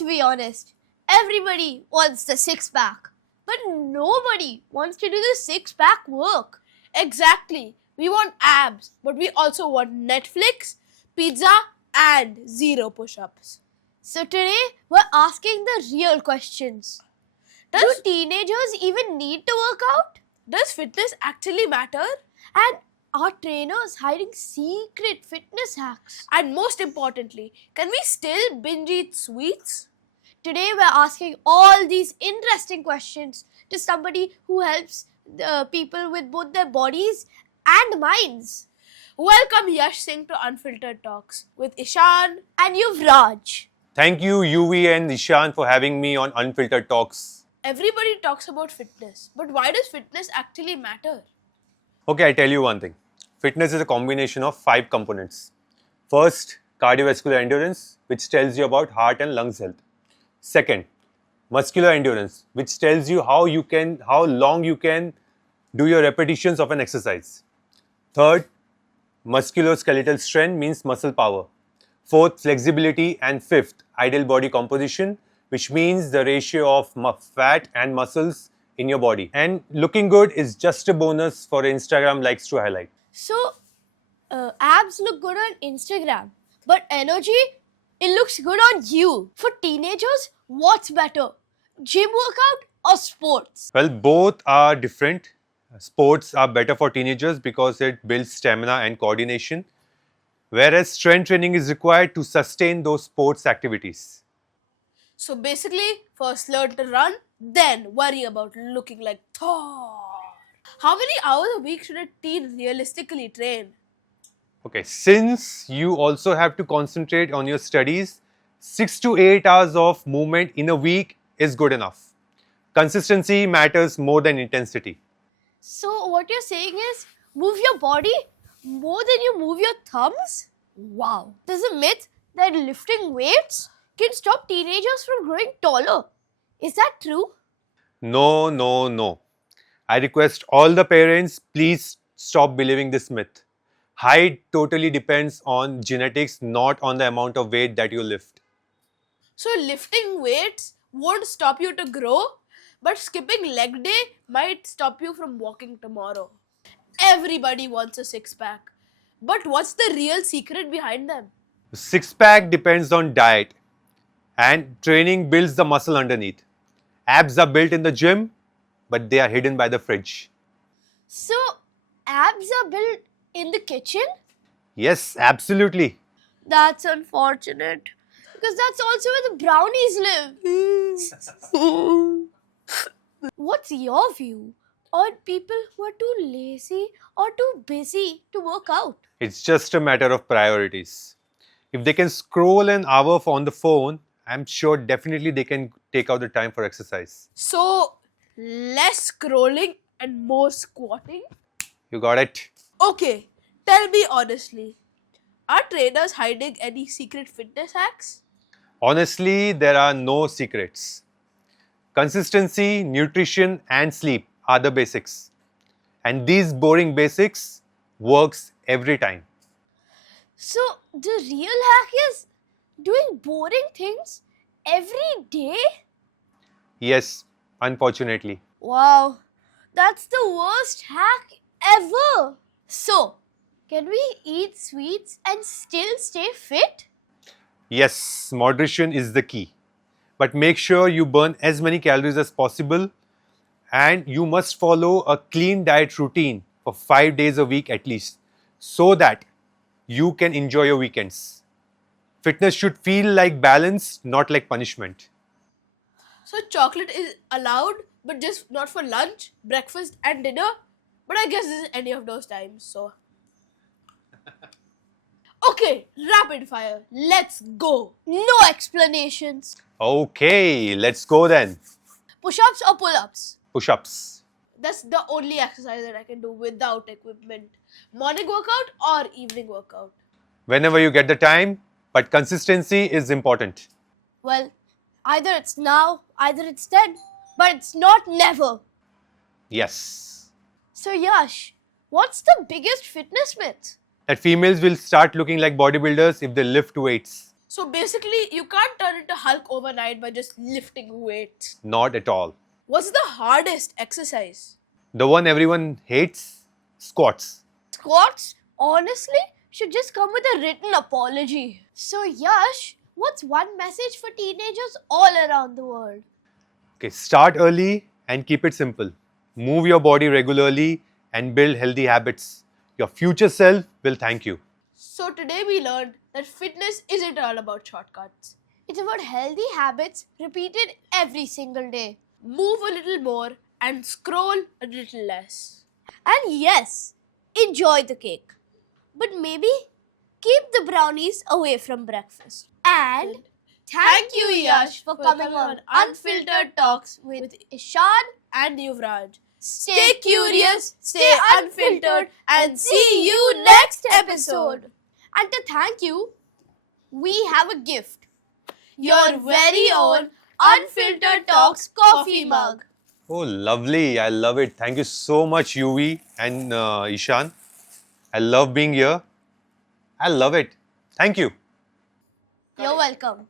let's be honest. Everybody wants the six-pack. But nobody wants to do the six-pack work. Exactly. We want abs, but we also want Netflix, pizza, and zero push-ups. So today, we're asking the real questions. Do teenagers even need to work out? Does fitness actually matter? And are trainers hiding secret fitness hacks? And most importantly, can we still binge eat sweets? Today, we're asking all these interesting questions to somebody who helps people with both their bodies and minds. Welcome Yash Singh to Unfiltered Talks with Ishan and Yuvraj. Thank you, UV and Ishan, for having me on Unfiltered Talks. Everybody talks about fitness, but why does fitness actually matter? Okay, I tell you one thing. Fitness is a combination of 5 components. First, cardiovascular endurance, which tells you about heart and lungs health. Second, muscular endurance, which tells you how long you can do your repetitions of an exercise. Third, musculoskeletal strength means muscle power. Fourth, flexibility. And fifth, ideal body composition, which means the ratio of fat and muscles in your body. And looking good is just a bonus for Instagram likes to highlight. So, abs look good on Instagram, but energy, it looks good on you. For teenagers, what's better? Gym workout or sports? Well, both are different. Sports are better for teenagers because it builds stamina and coordination, whereas strength training is required to sustain those sports activities. So basically, first learn to run, then worry about looking like Thor. How many hours a week should a teen realistically train? Okay, since you also have to concentrate on your studies, 6 to 8 hours of movement in a week is good enough. Consistency matters more than intensity. So what you're saying is, move your body more than you move your thumbs? Wow. There's a myth that lifting weights can stop teenagers from growing taller. Is that true? No. I request all the parents, please stop believing this myth. Height totally depends on genetics, not on the amount of weight that you lift. So lifting weights won't stop you to grow, but skipping leg day might stop you from walking tomorrow. Everybody wants a six-pack. But what's the real secret behind them? Six-pack depends on diet and training builds the muscle underneath. Abs are built in the gym, but they are hidden by the fridge. So, abs are built in the kitchen? Yes, absolutely. That's unfortunate. Because that's also where the brownies live. What's your view on people who are too lazy or too busy to work out? It's just a matter of priorities. If they can scroll an hour on the phone, I'm sure definitely they can take out the time for exercise. So, less scrolling and more squatting? You got it? Okay, tell me honestly, are trainers hiding any secret fitness hacks? Honestly, there are no secrets. Consistency, nutrition and sleep are the basics. And these boring basics works every time. So, the real hack is doing boring things every day? Yes, unfortunately. Wow, that's the worst hack ever. So, can we eat sweets and still stay fit? Yes, moderation is the key. But make sure you burn as many calories as possible and you must follow a clean diet routine for 5 days a week at least so that you can enjoy your weekends. Fitness should feel like balance, not like punishment. So, chocolate is allowed, but just not for lunch, breakfast, and dinner. But I guess this is any of those times, so. Okay, rapid fire. Let's go. No explanations. Okay, let's go then. Push-ups or pull-ups? Push-ups. That's the only exercise that I can do without equipment. Morning workout or evening workout? Whenever you get the time, but consistency is important. Well, either it's now, either it's then, but it's not never. Yes. So Yash, what's the biggest fitness myth? That females will start looking like bodybuilders if they lift weights. So basically, you can't turn into Hulk overnight by just lifting weights. Not at all. What's the hardest exercise? The one everyone hates, squats. Squats, honestly, should just come with a written apology. So, Yash, what's one message for teenagers all around the world? Okay, start early and keep it simple. Move your body regularly and build healthy habits. Your future self will thank you. So today we learned that fitness isn't all about shortcuts. It's about healthy habits repeated every single day. Move a little more and scroll a little less. And yes, enjoy the cake. But maybe keep the brownies away from breakfast. And thank you, Yash, for coming on Unfiltered Talks with Ishan. And Yuvraj. Stay curious, stay unfiltered, and see you next episode. And to thank you, we have a gift. Your very own Unfiltered Talks coffee mug. Oh, lovely. I love it. Thank you so much, UV and Ishan. I love being here. I love it. Thank you. You're welcome.